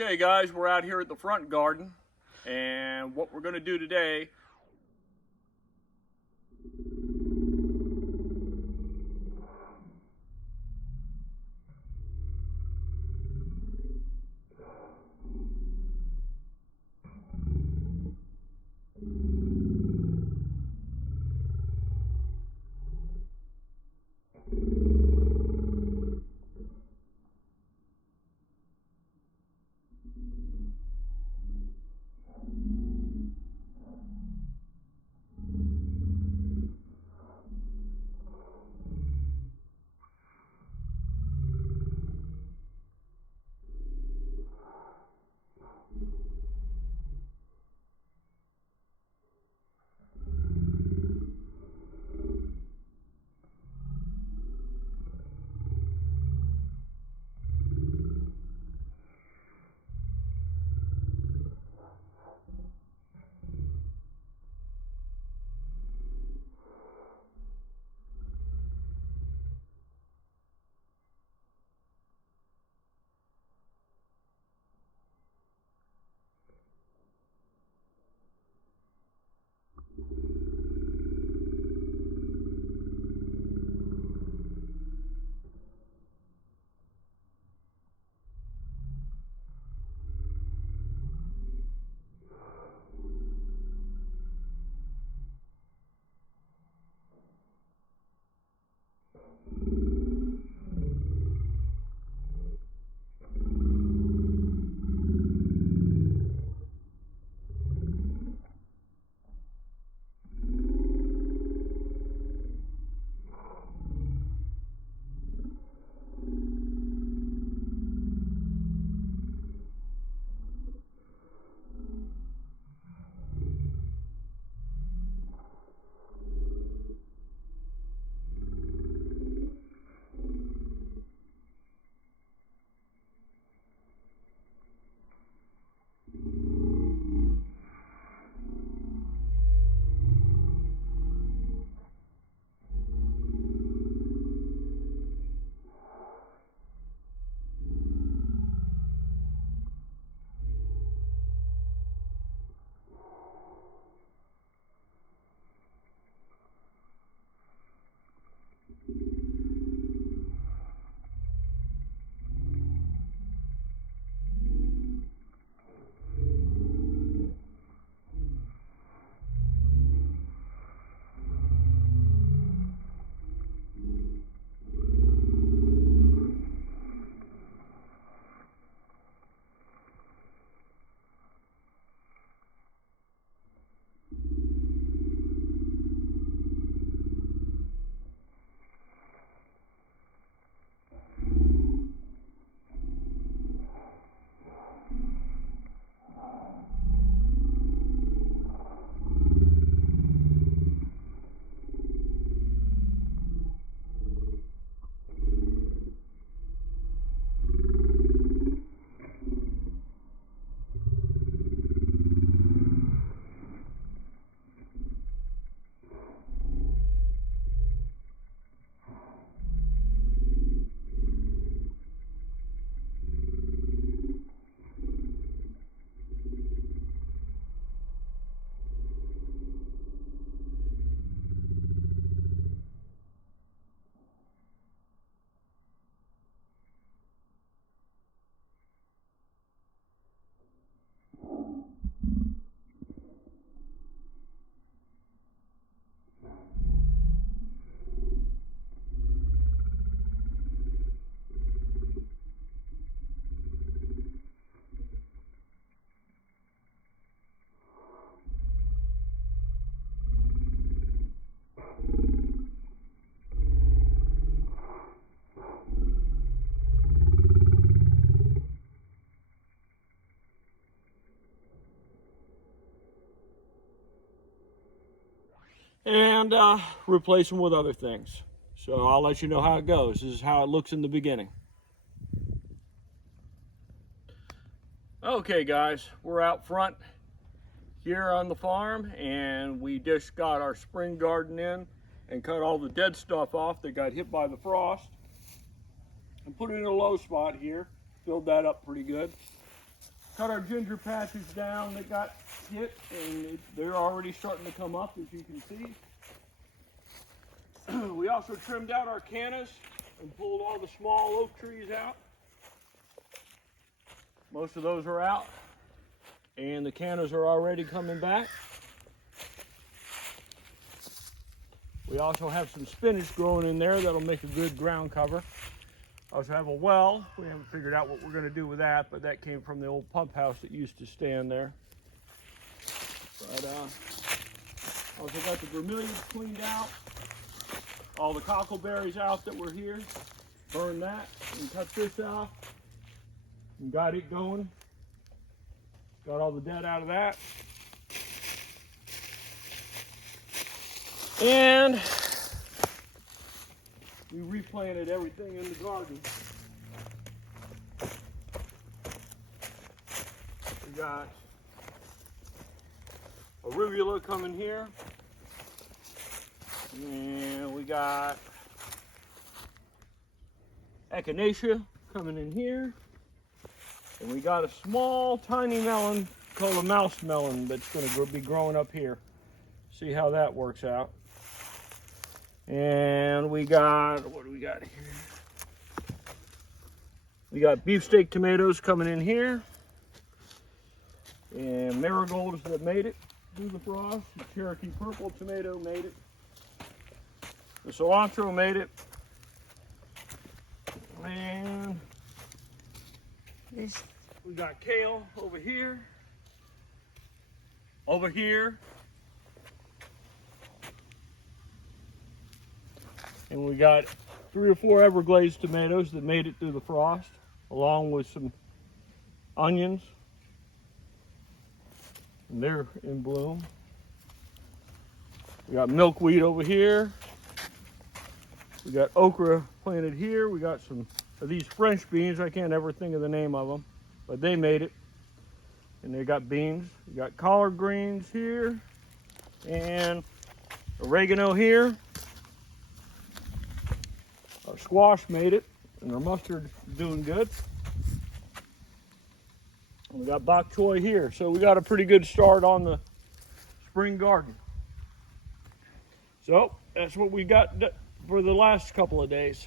Okay guys, we're out here at the front garden, and what we're going to do today and replace them with other things. So I'll let you know how it goes. This is how it looks in the beginning. Okay guys, we're out front here on the farm, and we just got our spring garden in and cut all the dead stuff off that got hit by the frost and put it in a low spot here. Filled that up pretty good. cut our ginger patches down that got hit, and they're already starting to come up, as you can see. We also trimmed out our cannas and pulled all the small oak trees out. Most of those are out, and the cannas are already coming back. We also have some spinach growing in there that'll make a good ground cover. I also have a well. We haven't figured out what we're going to do with that, but that came from the old pump house that used to stand there. But also got the bromeliads cleaned out. All the cockleberries out that were here. Burned that and cut this off and got it going. Got all the dead out of that. And we replanted everything in the garden. We got arugula coming here. And we got echinacea coming in here. And we got a small, tiny melon called a mouse melon that's going to be growing up here. See how that works out. And we got, what do we got here? We got beefsteak tomatoes coming in here. And marigolds that made it through the frost. The Cherokee purple tomato made it. The cilantro made it. And we got kale over here. Over here. And we got 3 or 4 Everglades tomatoes that made it through the frost, along with some onions. And they're in bloom. We got milkweed over here. We got okra planted here. We got some of these French beans. I can't ever think of the name of them, but they made it. And they got beans. We got collard greens here and oregano here. Our squash made it, and our mustard doing good. And we got bok choy here, so we got a pretty good start on the spring garden. So that's what we got for the last couple of days.